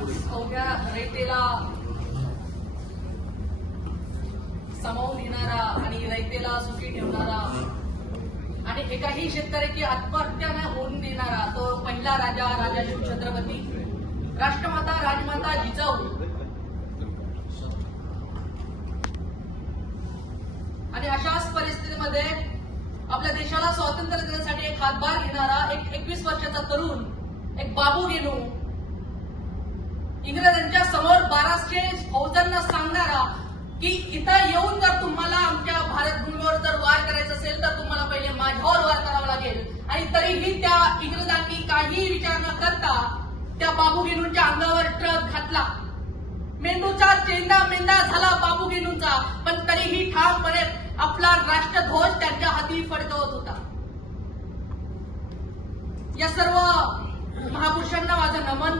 अवघ्या रयतेला सामावून घेणारा आणि रयतेला सुखी ठेवणारा आणि एकाही शेतकऱ्याची आत्महत्या न होऊन देणारा तो पहिला राजा राजा शिवछत्रपती राष्ट्रमाता राजमाता जिजाऊ आणि अशाच परिस्थितीमध्ये आपल्या देशाला स्वातंत्र्य देण्यासाठी एक हातभार घेणारा एक 21 वर्षाचा तरुण एक बाबू गेनू इंग्रजांच्या समोर 1200 फौजांना सांगणारा की इथं येऊन जर तुम्हाला आमच्या भारत भूमीवर जर वार करायचा असेल तर तुम्हाला पहिले माझ्यावर वार करावा लागेल आणि तरीही त्या इंग्रजांनी काही विचार न करता त्या बाबू गेनूंच्या अंगावर ट्रक घातला. मेंदूचा चेंदा मेंदा झाला बाबू गेनूंचा, पण तरीही ठामपणे आपला राष्ट्रध्वज त्यांच्या हाती फडकवत होता. या सर्व महापुरुषांना माझं नमन.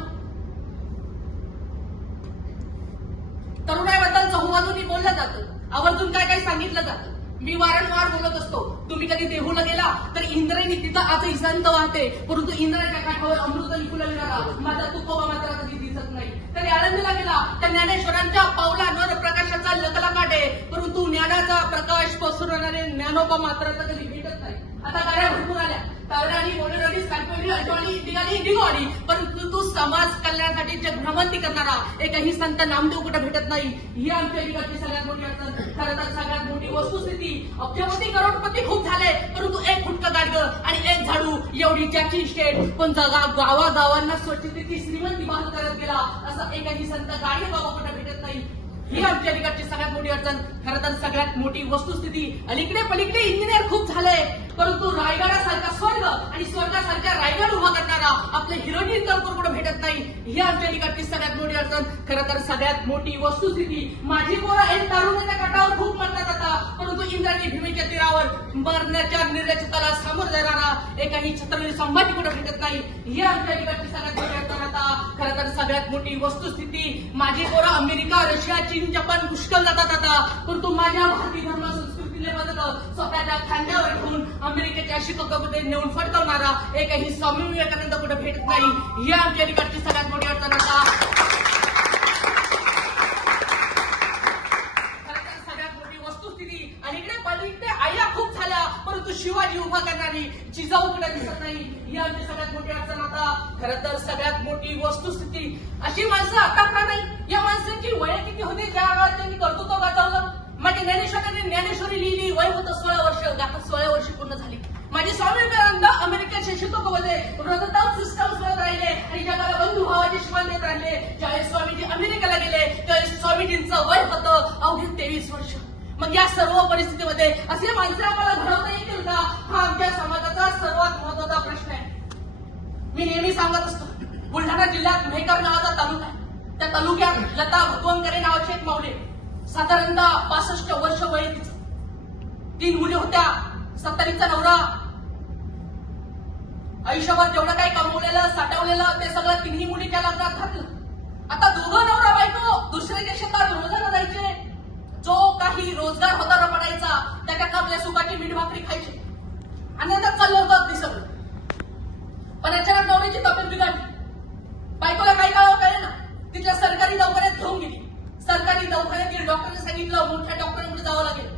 तरुणाईबद्दल चहूबाजूंनी बोललं जातं, आवर्जून काय काय सांगितलं जातं. मी वारंवार बोलत असतो, तुम्ही कधी देहूला गेला तर इंद्रायणी तिथं आजही संत वाहते, परंतु इंद्राच्या काठावर अमृत फुलविणारा माझा तुकोबा मात्र कधी दिसत नाही. कधी आळंदीला गेला तर ज्ञानेश्वरांच्या पावलांवर प्रकाशाचा लखलखाट आहे, परंतु ज्ञानाचा प्रकाश पसरवणारे ज्ञानोबा मात्र कधी भेटत नाही. आता गाड्या भरपूर आल्या, तावड्यानी बोलेरडी स्कॉर्पिओनी अल्टोनी दिगाली इंडिगो आली, परंतु तू समाज कल्याणासाठी जे भ्रमंती करणारा एकही संत नामदेव कुठे भेटत नाही. ही आमच्या ठिकाणची सगळ्यात मोठी अडचण. खरं तर सगळ्यात मोठी वस्तुस्थिती, अब्जपती करोडपती खूप झाले, परंतु एक फुटकं गाडगं आणि एक झाडू एवढी ज्याची स्टेट पण गावागावांना स्वच्छतेची श्रीमंती बहाल करत गेला असा एकही संत गाडी बाबा कुठे भेटत नाही. ही आमच्या ठिकाणची सगळ्यात मोठी अडचण. खरं तर सगळ्यात मोठी वस्तुस्थिती, अलीकडे पलीकडे इंजिनियर खूप झाले, परंतु रायगडासारखा स्वर्ग आणि स्वर्गासारख्या रायगड उभा करणारा आपले हिरोईन तर कुठे भेटत नाही. ही आमच्या ठिकाणची सगळ्यात मोठी अडचण. खरं तर सगळ्यात मोठी वस्तुस्थिती, माझी पोरं एक तारुण्याच्या काठावर खूप म्हणतात आता, परंतु इंद्रायणी भीमेच्या तीरावर मरण्याच्या निर्लज्जतेला सामोरं जाणारा एकही छत्रपती संभाजी कुठे भेटत नाही. ही आमच्या ठिकाणची सगळ्यात मोठी अडचण. आता खरं तर सगळ्यात मोठी वस्तुस्थिती, माझी पोरं अमेरिका, रशिया, चीन, जपान पुष्कळ जातात आता, परंतु माझ्या भारतीय धर्म संस्कृतीने बदल स्वतःच्या खांद्यावर ठेवून अमेरिकेच्या शिकागोमध्ये नेऊन फडकवणारा एकही स्वामी विवेकानंद कुठे भेटत नाही. ही आमच्या ठिकाणची सगळ्यात मोठी अडचण. आता सगळ्यात मोठी वस्तुस्थिती, आणि इकडे पलीकडे आया खूप झाल्या, परंतु शिवाजी उभा करणारी जिजाऊ कुठे दिसत नाही. ही आमची सगळ्यात मोठी अडचण. आता खरं तर सगळ्यात मोठी वस्तुस्थिती, अशी माणसं आता का नाही. या माणसांची वय किती होती ज्या काळात त्यांनी कर्तृत्व गाजवलं. माझी ज्ञानेश्वरांनी ज्ञानेश्वरी लिहिली, वय होतं 16 वर्ष, आता 16 वर्ष पूर्ण झाली. माझे स्वामी विवेकानंद अमेरिकेचे शिकागोमध्ये रोजगार सिस्टम्स मध्ये राहिले आणि जगाला बंधुभावाची शिकवण देत राहिले. ज्यावेळेस स्वामीजी अमेरिकेला गेले त्यावेळेस स्वामीजींचं वय होतं अवघे 23 वर्ष. मग या सर्व परिस्थितीमध्ये असे माणसे आम्हाला घडवता येतील का, हा आमच्या समाजाचा सर्वात महत्वाचा प्रश्न आहे. मी नेहमी सांगत असतो, बुलढाणा जिल्ह्यात मेहकर नावाचा तालुका आहे. त्या तालुक्यात लता भगवंकरे नावाचे एक माऊली, साधारणतः 65 वर्ष वय तिचं. 3 मुली होत्या, 70चा नवरा. आयुष्यभर जेवढं काही कमवलेलं साठवलेलं ते सगळं 3ही मुलीच्या लग्नात घातलं. आता दोघं नवरा बायको दुसऱ्याच्या शेतात रोजानं जायचे. जो काही रोजगार होता ना पडायचा त्याच्यात आपल्या सुखाची मीठ भाकरी खायची आणि आता चाललं होतं ते सगळं. पण अचानक नवऱ्याची तब्येत बिघडली. बायकोला काही काळावं कळे ना, तिथल्या सरकारी दवाखान्यात घेऊन गेली. सरकारी दवाखान्यात डॉक्टरने सांगितलं मोठ्या डॉक्टरांकडे जावं लागेल.